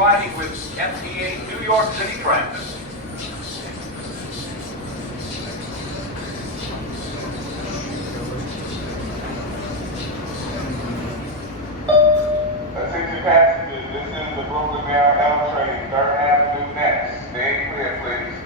riding with MTA New York City Transit. Attention passengers, this is the Brooklyn Mail L train, 3rd Avenue next. Stay clear, please.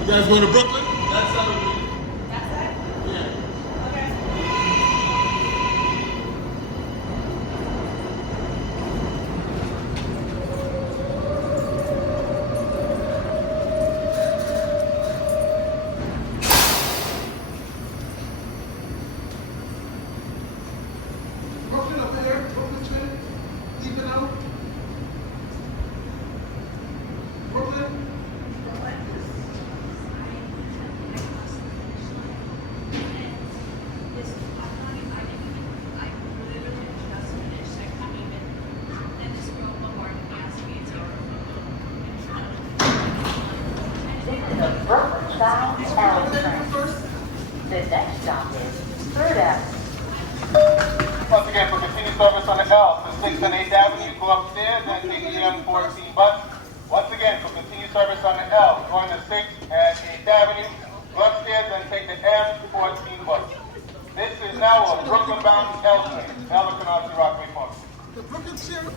You guys going to Brooklyn? That's how we do. That's it? Yeah. Okay. Brooklyn up there, Brooklyn train, leaving out. Brooklyn. The Brooklyn Bound L train. The next stop is 3rd Avenue. Once again, for continued service on the L to 6th and 8th Avenue, go upstairs and take the M14 bus. Once again, for continued service on the L, going to 6th and 8th Avenue, go upstairs and take the M14 bus. This is now a Brooklyn bound L train, L Canarsie Rockaway Park. The Brooklyn Sheriff.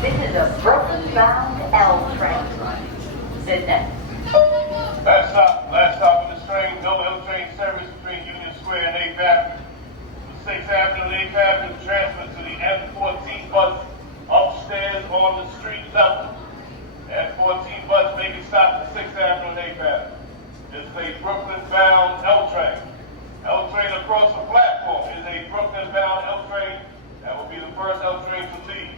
This is a Brooklyn-bound L train. Sit next. Last stop on this train, no L train service between Union Square and 8th Avenue. The 6th Avenue and 8th Avenue transfer to the M14 bus upstairs on the street level. M14 bus make it stop at 6th Avenue and 8th Avenue. This is a Brooklyn-bound L train. L train across the platform is a Brooklyn-bound L train. That will be the first L train to leave.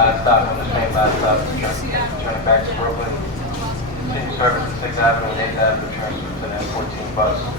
last stop on the same last stop, turning back to Brooklyn. Continue service to 6th Avenue and 8th Avenue, transfer to the F14 bus.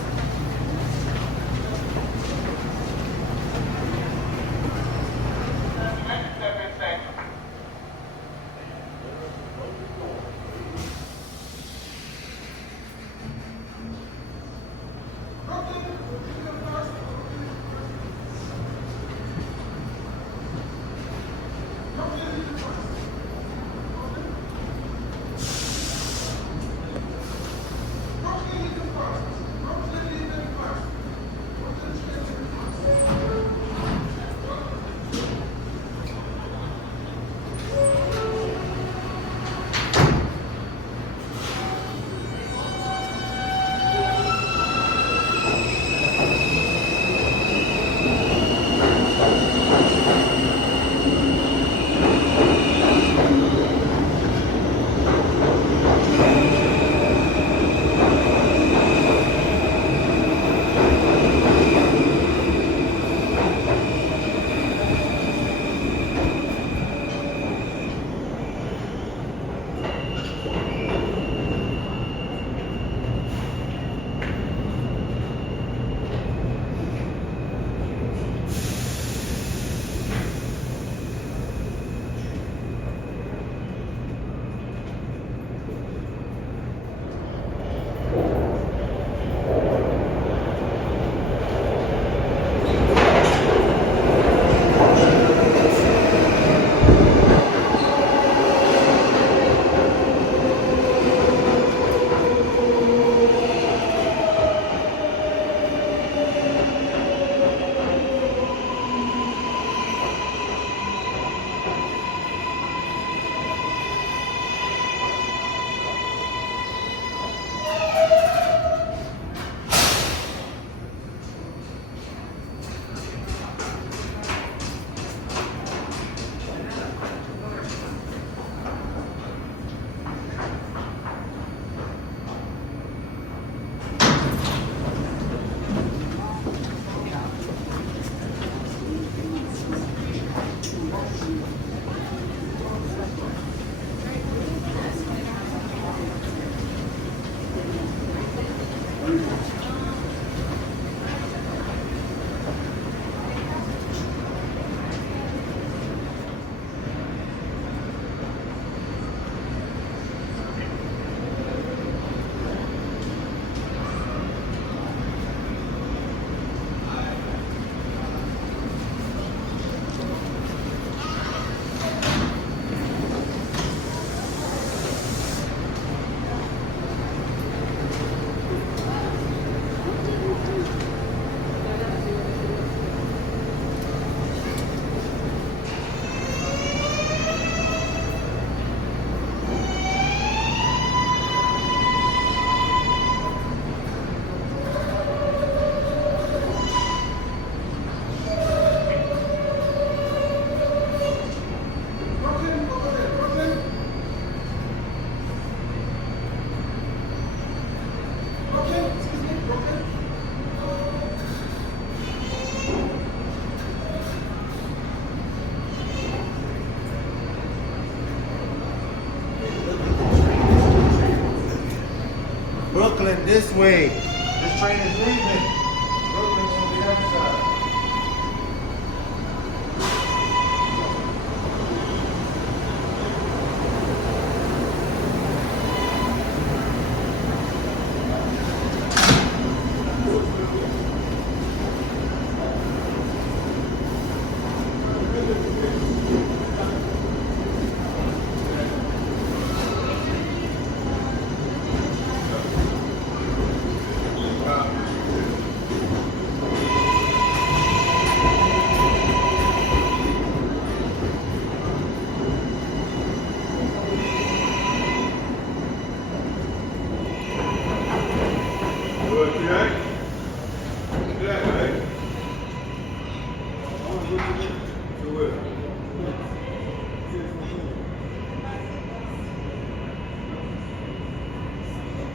Brooklyn this way. This train is leaving. Brooklyn's on the other side.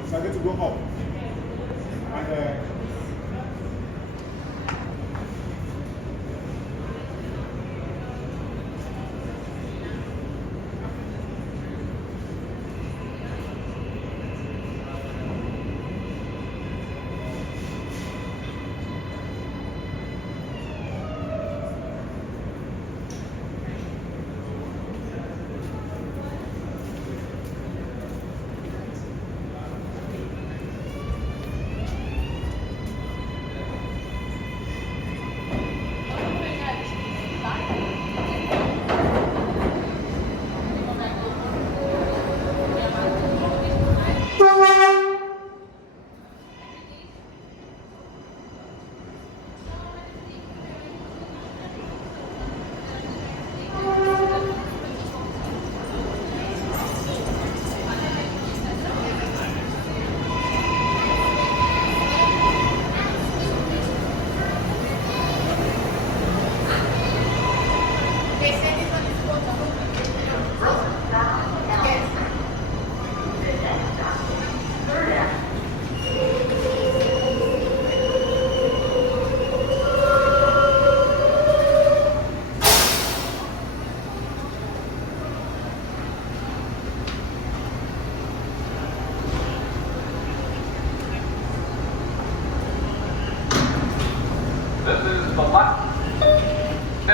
So I get to go up. And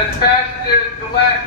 That's passengers, the last